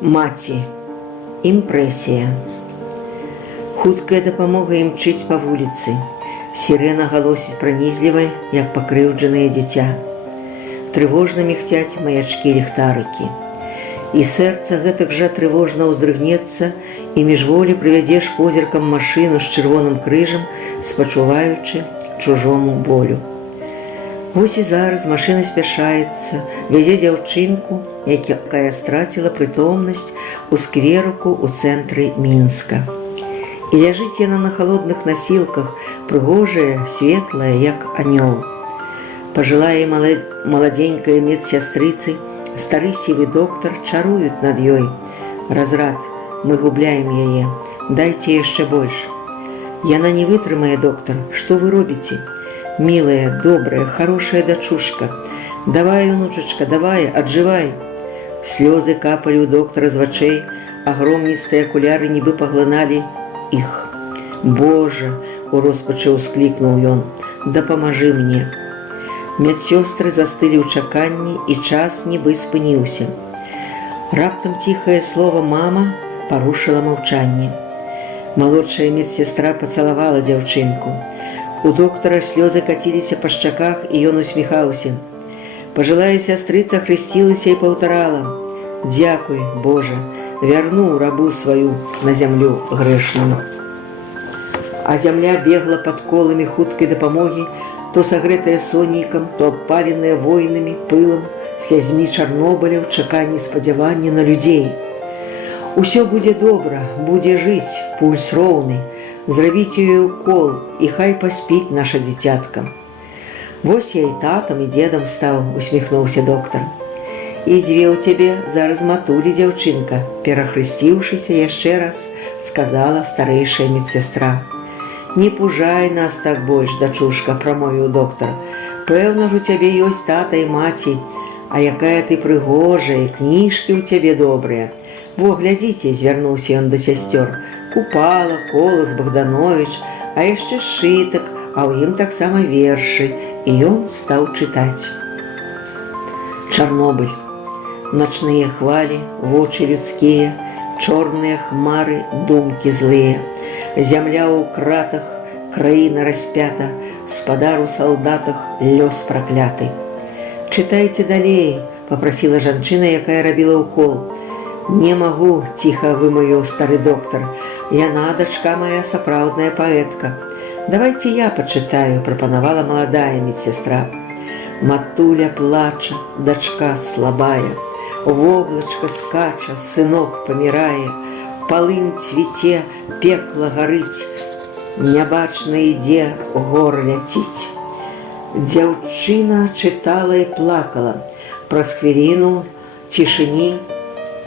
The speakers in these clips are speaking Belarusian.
Маці. Імпрэсія. Хуткая дапамога імчыць па вуліцы. Сірена галосіць пранізлівай, як пакрыўджанае дзіця. Трывожна мігцяць маячкі ліхтарыкі. І сэрца гэтак жа трывожна ўздрыгнецца і міжволі прывядзеш позіркам машыну з чырвоным крыжам, спачуваючы чужому болю. Вось і зараз машына спяшаецца, вязе дзяўчынку, якая страціла прытомнасць у скверыку ў цэнтры Мінска. І ляжыць яна на халодных насілках, прыгожая, светлая, як анёл. Пажылая маладзенькая медсястрыцы, стары сівы доктар чаруюць над ёй. Разрад, мы губляем яе, дайце яшчэ больш. Яна не вытрымае, доктар, што вы робіце? Мілая, добрая, хорошая дачушка. Давай, унучачка, давай, аджывай. Слёзы капалі ў доктара з вачэй, агромністыя акуляры нібы паглыналі іх. Божа, у роспачы ўсклікнуў ён, дапамажы мне. Медсёстры застылі ў чаканні, і час нібы спыніўся. Раптам ціхае слова «мама» парушыла маўчанне. Малодшая медсестра пацалавала дзяўчынку. У доктара слёзы каціліся па шчаках, і ён усміхаўся. Пажылая сястрыца хрысцілася і паўтарала: «Дзякуй, Божа, вярнуў рабу сваю на зямлю грэшную». А зямля бегла пад коламі хуткай дапамогі, то сагрэтая сонейкам, то абпаленая войнамі, пылам, слязьмі Чарнобыля ў чаканні спадзявання на людзей. Усё будзе добра, будзе жыць, пульс роўны, зрабіць ёй укол, і хай паспіць наша дзіцятка. Вось я і татам, і дзедам стаў, усміхнуўся доктар. І дзве ў цябе зараз матулі, дзяўчынка, перахрысціўшыся яшчэ раз, сказала старэйшая медсястра. Не пужай нас так больш, дачушка, прамовіў доктар. Пэўна ж у цябе ёсць тата і маці, а якая ты прыгожая, кніжкі ў цябе добрыя. Во, глядзіце, звярнуўся ён да сясцёр. Купала, Колас, Богданович, а яшчэ сшытак, а ў ім таксама вершы, і ён стаў чытаць. Чарнобыль. Начныя хвалі, вочы людскія, чорныя хмары, думкі злыя. Зямля ў кратах, краіна распята, спадар у салдатах, лёс пракляты. Чытайце далей, папрасіла жанчына, якая рабіла укол. Не магу, ціха вымовіў стары доктар. Яна, дачка моя, сапраўдная паэтка. Давайце я пачытаю, прапанавала маладая медсестра. Матуля плача, дачка слабая, воблачка скача, сынок памірае, палынь цвіце, пекла гарыць, нябачна ідзе, гор ляціць. Дзяўчына чытала і плакала. Праз хвіліну цішыні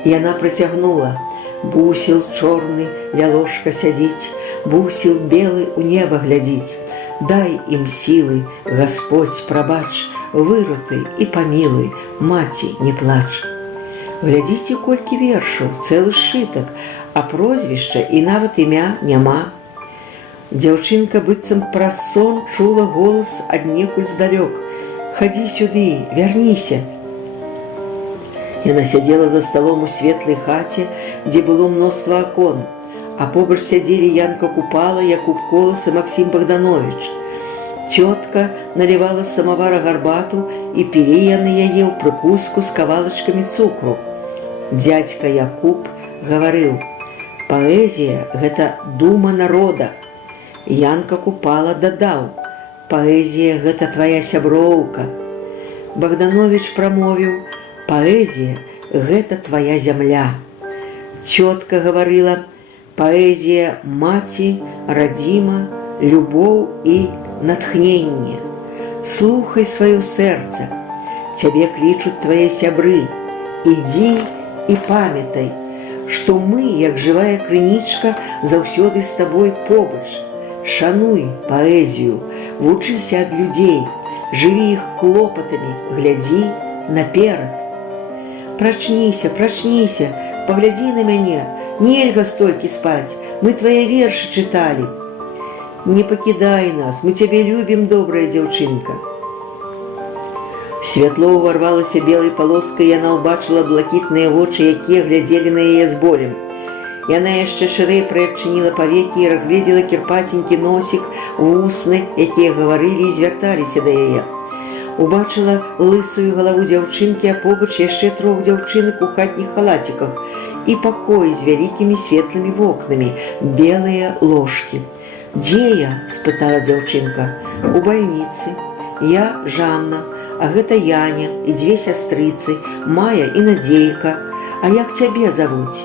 яна працягнула. Бусел чорны ля ложка сядзіць, бусел белы ў неба глядзіць. Дай ім сілы, Гасподзь, прабач, выраты і памілуй, маці, не плач. Глядзіце, колькі вершаў, цэлы сшытак, а прозвішча і нават імя няма. Дзяўчынка быццам праз сон чула голас аднекуль здалёк. Хадзі сюды, вярніся. Яна сядзела за сталом у светлай хаце, дзе было мноства акон, а побач сядзелі Янка Купала, Якуб Колас і Максім Богданович. Цётка налівала з самавара гарбату, і пілі яны яе ў прыкуску з кавалачкамі цукру. Дзядзька Якуб гаварыў: «Паэзія – гэта дума народа». Янка Купала дадаў: «Паэзія – гэта твая сяброўка». Богданович прамовіў: «Паэзія – гэта твая зямля». Цётка гаварыла: «Паэзія – маці, радзіма, любоў і натхненне. Слухай сваё сэрца, цябе клічуць твае сябры. Ідзі і памятай, што мы, як жывая крынічка, заўсёды з табой побач. Шануй паэзію, вучыся ад людзей, жыві іх клопатамі, глядзі наперад. Прачніся, прачніся, паглядзі на мяне, нельга столькі спаць, мы твае вершы чыталі. Не пакідай нас, мы цябе любім, добрая дзяўчынка». Святло ўварвалася белай палоскай, яна ўбачыла блакітныя вочы, якія глядзелі на яе з болем. Яна яшчэ шырэй прыадчыніла павекі і разгледзела кірпаценькі носік, вусны, якія гаварылі і звярталіся да яе. Убачыла лысую галаву дзяўчынкі, а побач яшчэ 3 дзяўчынак у хатніх халаціках і пакой з вялікімі светлымі вокнамі, белыя ложкі. «Дзе я?» – спытала дзяўчынка. «У бальніцы. Я Жанна, а гэта Яня і 2 сястрыцы, Мая і Надзейка. А як цябе завуць?»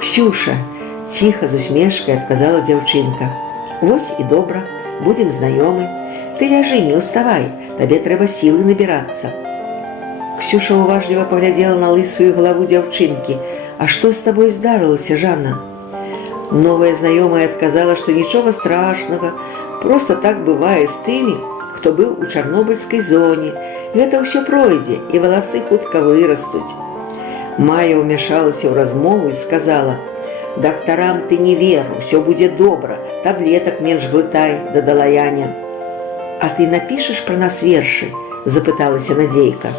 «Ксюша», – ціха з усмешкай адказала дзяўчынка. «Вось і добра, будзем знаёмы. Ты ляжы, не ўставай, табе трэба сілы набірацца». Ксюша уважліва паглядзела на лысую галаву дзяўчынкі. «А што з табой здарылася, Жанна?» Новая знаёмая адказала, што нічога страшнага, проста так бывае з тымі, хто быў у чарнобыльскай зоне. Гэта ўсё пройдзе, і валасы хутка вырастуць. Мая ўмяшалася ў размову і сказала: «Дактарам ты не вер, усё будзе добра, таблетак менш глытай», – дадала Яня. «А ты напішаш пра нас вершы?» – запыталася Надзейка.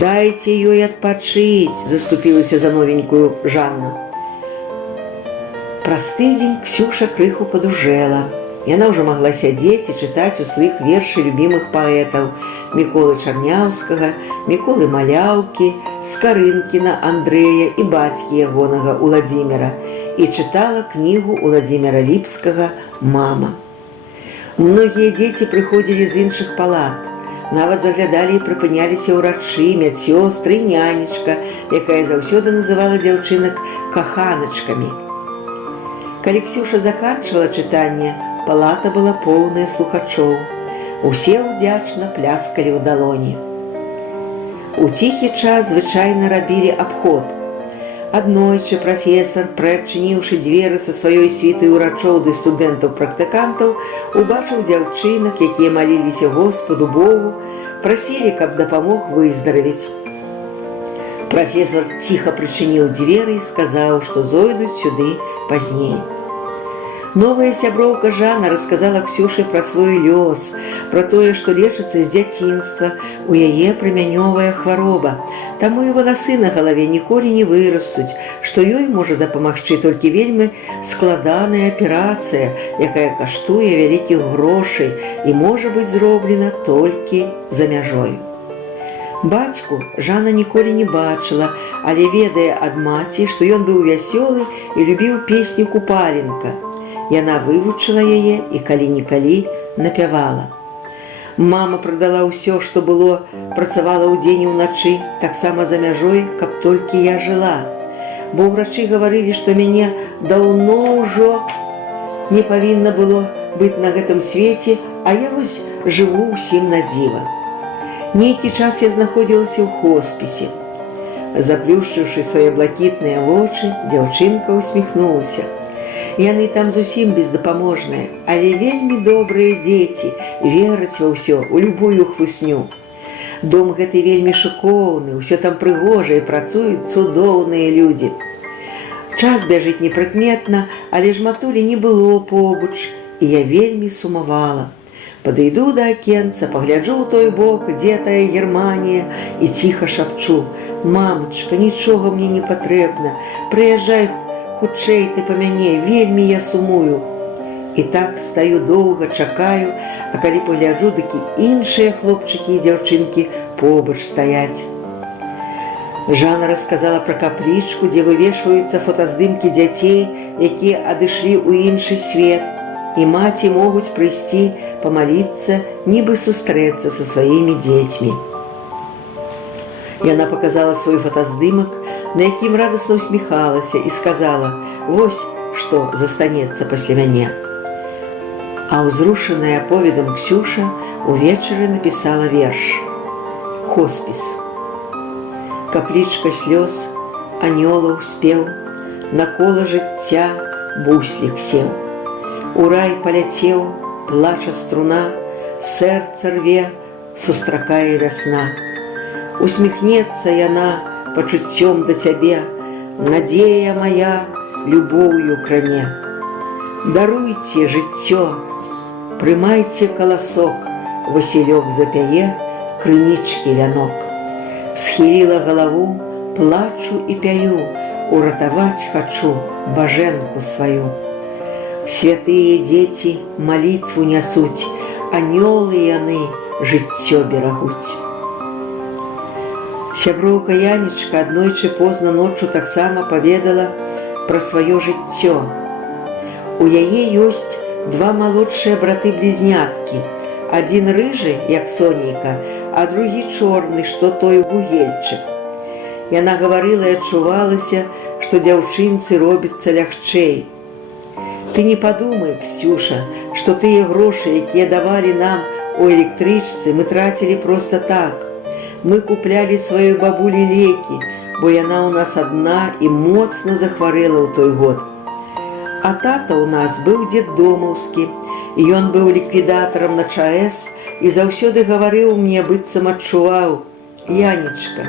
«Дайце ёй адпачыць», – заступілася за новенькую Жанна. Праз тыдзень Ксюша крыху падужэла. Яна ўжо магла сядзець і чытаць услых вершы любімых паэтаў Міколы Чарняўскага, Міколы Маляўкі, Скарынкіна Андрэя і бацькі ягонага Уладзіміра, і чытала кнігу Уладзіміра Ліпскага «Мама». Многія дзеці прыходзілі з іншых палат. Нават заглядалі і прыпыняліся ўрачы, медсёстры і нянечка, якая заўсёды называла дзяўчынак каханачкамі. Калі Ксюша заканчвала чытанне, палата была поўная слухачоў. Усе ўдзячна пляскалі ў далоні. У ціхі час звычайна рабілі абход. Аднойчы прафесар, прыадчыніўшы дзверы са сваёй світай урачоў ды студэнтаў-практыкантаў, убачыў дзяўчынак, якія маліліся Господу Богу, прасілі, каб дапамог выздаравіць. Прафесар ціха прычыніў дзверы і сказаў, што зойдуць сюды пазней. Новая сяброўка Жанна расказала Ксюше пра свой лёс, пра тое, што лечыцца з дзяцінства, у яе прамянёвая хвароба, таму і валасы на галаве ніколі не вырастуць, што ёй можа дапамагчы толькі вельмі складаная аперацыя, якая каштуе вялікіх грошай і можа быць зроблена толькі за мяжой. Бацьку Жанна ніколі не бачыла, але ведае ад маці, што ён быў вясёлы і любіў песню «Купаленка». Яна вывучыла яе і калі-нікалі напявала. Мама прадала ўсё, што было, працавала ўдзень і ўначы, таксама за мяжой, каб толькі я жыла. Бо ўрачы гаварылі, што мяне даўно ўжо не павінна было быць на гэтым свеце, а я вось жыву ўсім на дзіва. Нейкі час я знаходзілася ў хоспісе. Заплюшчыўшы свае блакітныя вочы, дзяўчынка усміхнулася. Яны там зусім бездапаможныя, але вельмі добрыя дзеці, вераць ва ўсё, у любую хлусню. Дом гэты вельмі шыкоўны, усё там прыгожа і працуюць цудоўныя людзі. Час бяжыць непрыкметна, але ж матулі не было побач, і я вельмі сумавала. Падыйду да акенца, пагляджу ў той бок, дзе тая Германія, і ціха шапчу: «Мамачка, нічога мне не патрэбна, прыязджай хутчэй ты па мяне, вельмі я сумую». І так стаю доўга, чакаю, а калі пагляджу, дык і іншыя хлопчыкі і дзяўчынкі побач стаяць. Жанна расказала пра каплічку, дзе вывешваюцца фотаздымкі дзяцей, якія адышлі ў іншы свет, і маці могуць прыйсці памаліцца, нібы сустрэцца са сваімі дзецьмі. Яна паказала свой фотаздымак, на якім радасна усміхалася, і сказала: «Вось што застанецца пасля мяне». А ўзрушаная аповедам Ксюша увечары напісала верш «Хоспіс». Каплічка слёз, анёлаў спеў, на кола жыцця буслік сеў. У рай паляцеў, плача струна, сэрца рве, сустракае вясна. Усміхнецца яна пачуццём да цябе, надзея мая любоўю кране. Даруйце жыццё, прымайце каласок, Васілёк запяе, крынічкі вянок. Схіліла галаву, плачу і пяю, уратаваць хачу бажэнку сваю. Святыя дзеці малітву нясуць, анёлы яны жыццё берагуць. Сяброўка Янечка аднойчы позна ноччу таксама паведала пра сваё жыццё. У яе ёсць два малодшыя браты-блізняткі, адзін рыжы, як Сонейка, а другі чорны, што той гугельчык. Яна гаварыла і адчувалася, што дзяўчынцы робіцца лягчэй. Ты не падумай, Ксюша, што тыя грошы, якія давалі нам у электрычцы, мы трацілі проста так. Мы куплялі сваёй бабулі лекі, бо яна ў нас адна і моцна захварэла ў той год. А тата ў нас быў дзетдомаўскі, і ён быў ліквідатарам на ЧАЭС і заўсёды гаварыў мне, быццам адчуваў: Янечка,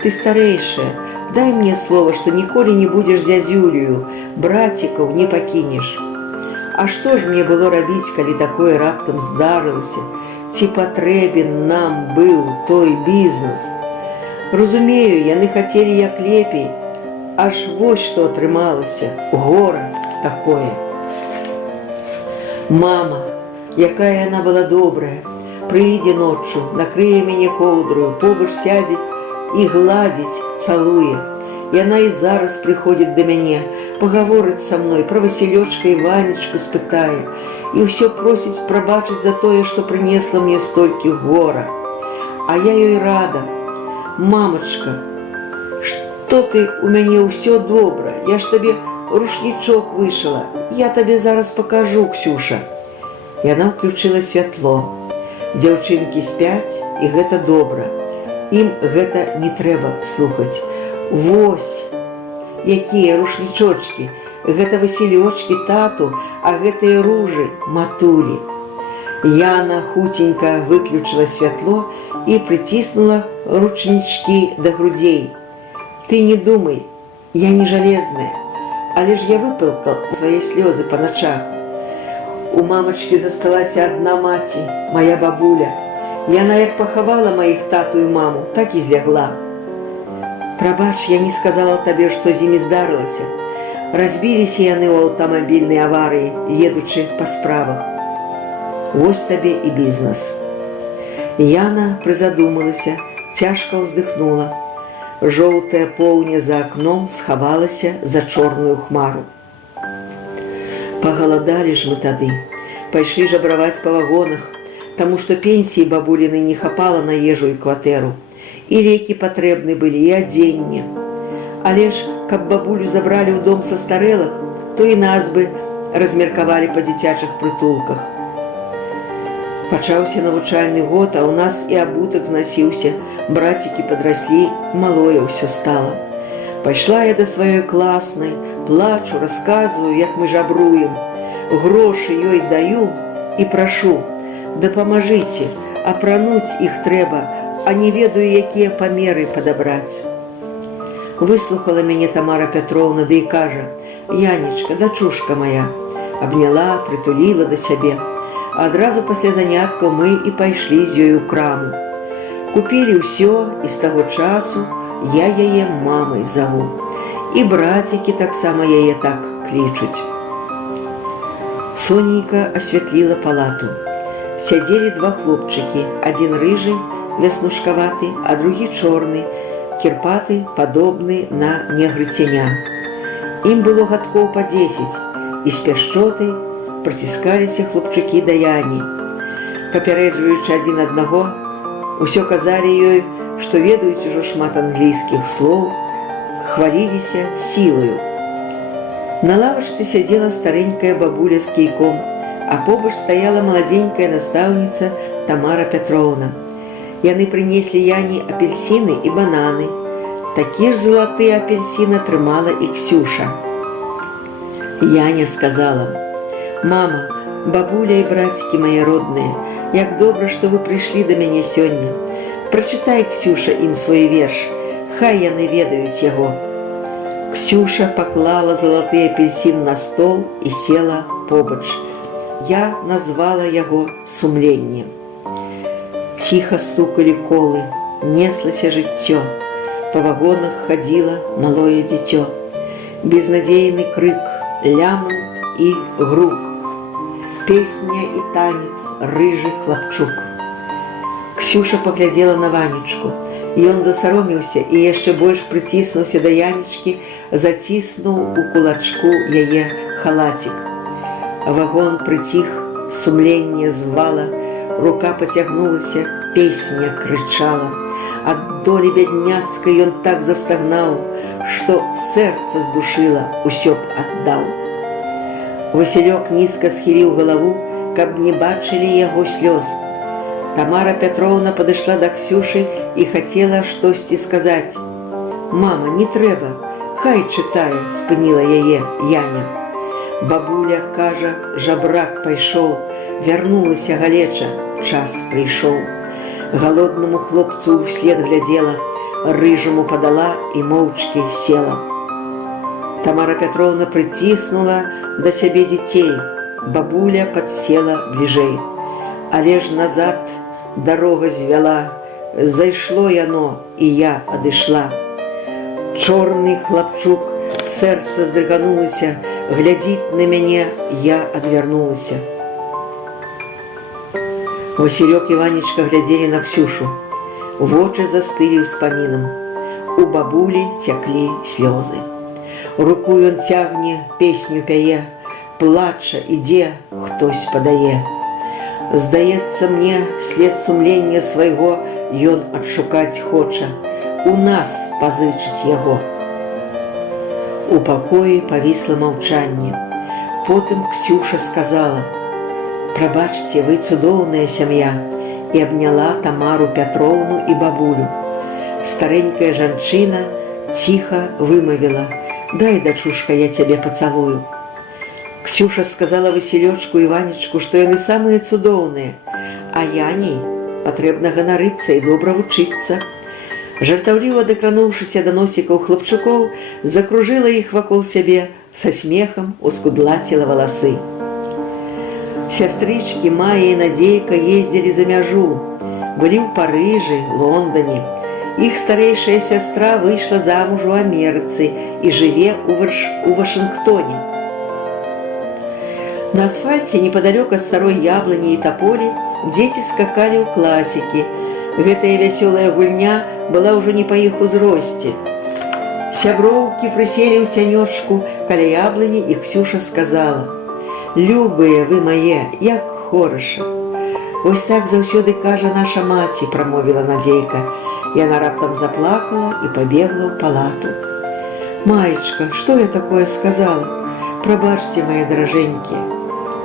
ты старэйшая, дай мне слова, што ніколі не будзеш зязюлею, брацікаў не пакінеш. А што ж мне было рабіць, калі такое раптам здарылася? Ці патрэбен нам быў той бізнес? Разумею, яны хацелі як лепей, аж вось што атрымалася, гора такое. Мама, якая яна была добрая, прыйдзе ноччу, накрые мяне коўдраю, побач сядзе і гладзіць, цалуе. Яна і зараз прыходзіць да мяне, пагаворыць са мной, пра Васілёчка і Ванечку спытае, і ўсё просіць прабачыць за тое, што прынесла мне столькі гора. А я ёй рада. Мамачка, што ты у мяне ўсё добра, я ж табе рушнічок вышыла, я табе зараз пакажу, Ксюша. Яна ўключыла святло. Дзяўчынкі спяць, і гэта добра. Ім гэта не трэба слухаць. Вось, якія рушнічочкі, гэта Васілёчкі тату, а гэтыя ружы матулі. Яна хуценька выключыла святло і прыціснула ручнічкі да грудзей. Ты не думай, я не жалезная, але ж я выплакала свае слёзы па начах. У мамачкі засталася адна маці, моя бабуля. Яна як пахавала маіх тату і маму, так і злягла. Прабач, я не сказала табе, што з імі здарылася. Разбіліся яны ў аўтамабільнай аварыі, едучы па справах. Вось табе і бізнес. Яна прызадумалася, цяжка ўздыхнула. Жоўтая поўня за акном схавалася за чорную хмару. Пагаладалі ж мы тады, пайшлі жабраваць па вагонах, таму што пенсіі бабуліны не хапала на ежу і кватэру. І лекі патрэбны былі, і адзенне. Але ж, каб бабулю забралі ў дом састарэлых, то і нас бы размеркавалі па дзіцячых прытулках. Пачаўся навучальны год, а ў нас і абутак знасіўся, брацікі падраслі, малое ўсё стала. Пайшла я да сваёй класнай, плачу, расказваю, як мы жабруем, грошы ёй даю і прашу: дапамажыце, апрануць іх трэба, а не ведаю, якія памеры падабраць. Выслухала мяне Тамара Пятроўна, ды і кажа: Янечка, дачушка моя. Абняла, прытуліла да сябе. Адразу пасля заняткаў мы і пайшлі з ёй у краму. Купілі ўсё, і з таго часу я яе мамай заву. І брацікі таксама яе так клічуць. Сонейка асвятліла палату. Сядзелі два хлопчыкі, адзін рыжы, веснушкаваты, а другі чорны, кірпаты, падобны на негрыцяня. Ім было гадкоў па 10, і з пяшчотай прыціскаліся хлопчыкі да Яні. Папярэджваючы адзін аднаго, усё казалі ёй, што ведаюць ужо шмат англійскіх слоў, хваліліся сілаю. На лавачцы сядзела старенькая бабуля з кійком, а побач стаяла маладзенькая настаўніца Тамара Пятроўна. Яны прынеслі Яні апельсіны і бананы. Такі ж залатыя апельсіны атрымала і Ксюша. Яня сказала: «Мама, бабуля і брацікі мае родныя, як добра, што вы прыйшлі да мяне сёння. Прачытай, Ксюша, ім свой верш, хай яны ведаюць яго». Ксюша паклала залаты апельсін на стол і села побач. Я назвала яго «Сумленне». Ціха стукалі колы, неслася жыццё, па вагонах хадзіла малое дзіцё. Безнадзейны крык, лямант і грук, песня і танец, рыжы хлапчук. Ксюша паглядзела на Ванечку. Ён засаромеўся і яшчэ больш прыціснуўся да Янечкі, заціснуў у кулачку яе халацік. Вагон прыціх, сумленне звала, рука пацягнулася, песня крычала. Ад долі бядняцкай ён так застагнаў, што сэрца здушыла, усё б аддаў. Васілёк нізка схіліў галаву, каб не бачылі яго слёз. Тамара Пятроўна падышла да Ксюшы і хацела штосьці сказаць. «Мама, не трэба, хай чытае», – спыніла яе Яня. Бабуля кажа, жабрак пайшоў, вярнулася галеча, час прыйшоў. Галоднаму хлопцу ўслед глядзела, рыжаму падала і моўчкі села. Тамара Пятроўна прыціснула да сябе дзяцей, бабуля падсела бліжэй. Але ж назад дарога звяла, зайшло яно, і я адышла. Чорны хлапчук, сэрца здрыганулася, глядзіць на мяне, я адвярнулася. Васілёк і Ванечка глядзелі на Ксюшу. Вочы застылі ўспамінам. У бабулі цяклі слёзы. Руку ён цягне, песню пяе, плача, ідзе, хтось падае. Здаецца мне, след сумлення свайго ён адшукаць хоча, у нас пазычыць яго. У пакоі павісла маўчанне. Потым Ксюша сказала: «Прабачце, вы цудоўная сям'я», і абняла Тамару Пятроўну і бабулю. Старенькая жанчына ціха вымавіла: «Дай, дачушка, я цябе пацалую». Ксюша сказала Васілёчку і Ванечку, што яны самыя цудоўныя, а Яней патрэбна ганарыцца і добра вучыцца. Жартаўліва дакрануўшыся да носікаў хлапчукоў, закружыла іх вакол сябе, са смехам ускудлаціла валасы. Сястрычкі Майя і Надзейка ездзілі за мяжу, былі ў Парыжы, Лондане. Іх старэйшая сястра выйшла замуж у Амерыцы і жыве ў Вашынгтоне. На асфальце, непадалёк ад старой яблыні і таполі, дзеці скакалі ў класікі. Гэтая вясёлая гульня была ўжо не па іх узросце. Сяброўкі прыселі ў цянёчку каля яблыні, і Ксюша сказала: «Любыя вы мае, як хораша». «Вось так заўсёды кажа наша маці», – прамовіла Надзейка. Яна раптам заплакала і пабегла ў палату. «Маечка, што я такое сказала? Прабачце, мае даражэнькія».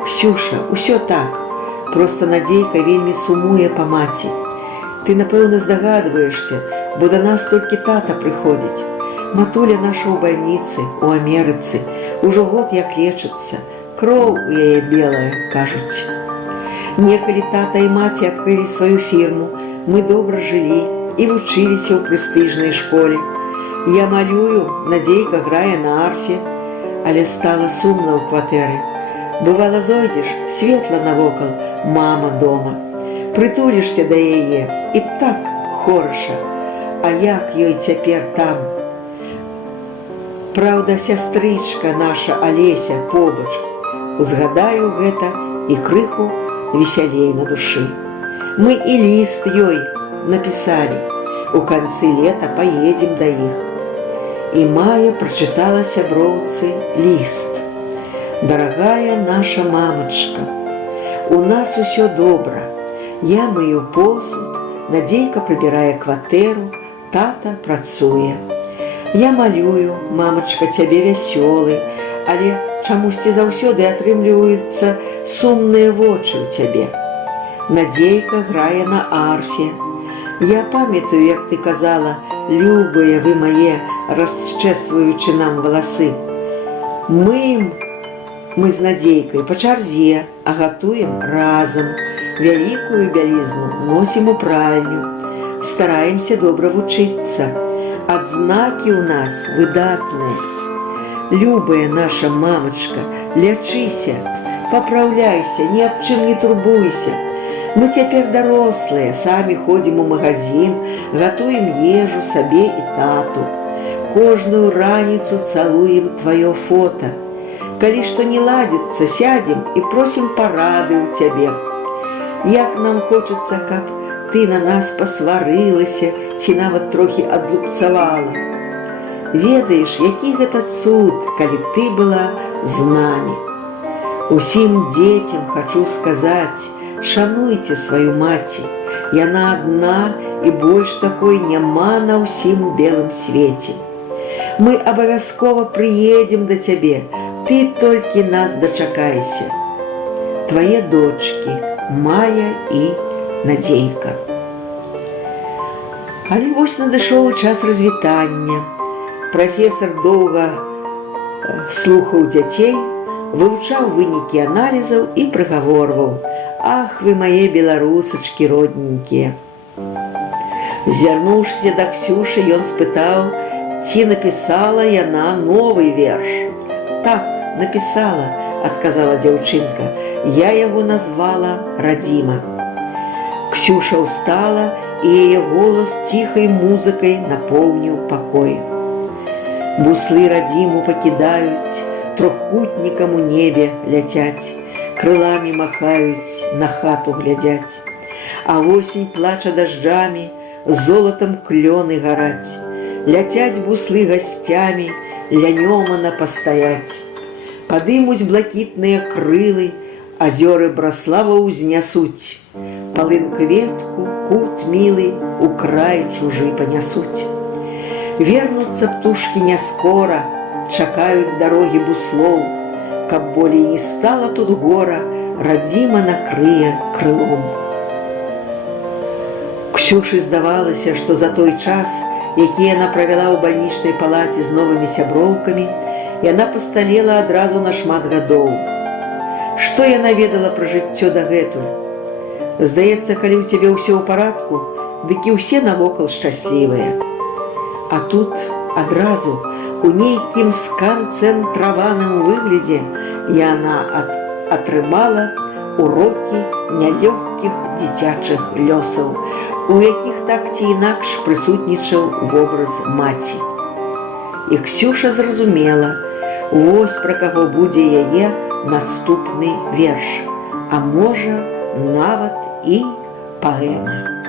«Ксюша, усё так. Проста Надзейка вельмі сумуе па маці. Ты, напэўна, здагадваешся, бо да нас толькі тата прыходзіць. Матуля наша ў бальніцы, у Амерыцы, ужо год як лечыцца. Кроў у яе белая, кажуць. Некалі тата і маці адкрылі сваю фірму, мы добра жылі і вучыліся ў прэстыжнай школе. Я малюю, Надзейка грае на арфе, але стала сумна ў кватэры. Бывала, зойдзеш, светла навокал, мама дома. Прытулішся да яе, і так хораша. А як ёй цяпер там? Праўда, сястрычка наша Алеся побач. Узгадаю гэта і крыху весялей на душы. Мы і ліст ёй напісалі. У канцы лета паедзем да іх». І Майя прачытала сяброўцы ліст. «Дарагая наша мамачка, у нас усё добра. Я мыю посуд, Надзейка прыбірае кватэру, тата працуе. Я малюю, мамачка, цябе вясёлы, але чамусьці заўсёды атрымліваюцца сумныя вочы ў цябе. Надзейка грае на арфе. Я памятаю, як ты казала: «Любыя вы мае», расчэсваючы нам валасы. Мы з Надзейкай па чарзе, а гатуем разам. Вялікую бялізну носім у пральню. Стараемся добра вучыцца. Адзнакі ў нас выдатныя. Любая наша мамачка, лячыся, папраўляйся, ні аб чым не турбуйся. Мы цяпер дарослыя, самі ходзім у магазин, гатуем ежу сабе і тату. Кожную раніцу цалуем твоё фото. Калі што не ладзіцца, сядзем і просім парады ў цябе. Як нам хочацца, каб ты на нас пасварылася ці нават трохі адлупцавала. Ведаеш, які гэта цуд, калі ты была з намі. Усім дзецям хачу сказаць, шануйце сваю маці. Яна адна і больш такой няма на ўсім белым свеце. Мы абавязкова прыедзем да цябе, ты толькі нас дачакайся. Твае дочкі Мая і Надзейка. Але вось надышоў час развітання. Прафесар доўга слухаў дзяцей, вывучаў вынікі аналізаў і прыгаворваў: «Ах, вы мае беларусачкі родненькія». Зірнуўшыся да Ксюшы, ён спытаў, ці напісала яна новы верш. «Так, напісала», – адказала дзяўчынка. «Я яго назвала Радзіма». Ксюша ўстала, і яе голас ціхай музыкай напоўніў пакой. Буслы Радзіму пакідаюць, трохкутнікам у небе ляцяць, крыламі махаюць, на хату глядзяць. А восень плача дажджамі, золатам клёны гараць. Ляцяць буслы гасцямі, ля Нёмана пастаяць. Падымуць блакітныя крылы, азёры Браслава ўзнясуць. Палын кветку, кут мілы, у край чужы панясуць. Вернуцца птушкі не скора, чакаюць дарогі буслоў. Каб болей не стала тут гора, Радзіма накрые крылом. Ксюшы здавалася, што за той час, які яна правяла ў бальнічнай палаце з новымі сяброўкамі, яна пасталела адразу на шмат гадоў. Што яна ведала пра жыццё дагэтуль? Здаецца, калі ў цябе ўсё ў парадку, дык і ўсе навокал шчаслівыя. А тут адразу у нейкім сканцэнтраваным выглядзе яна атрымала урокі нялёгкіх дзіцячых лёсаў, у якіх так ці інакш прысутнічаў вобраз маці. І Ксюша зразумела, вось пра каго будзе яе наступны верш, а можа, нават і паэма.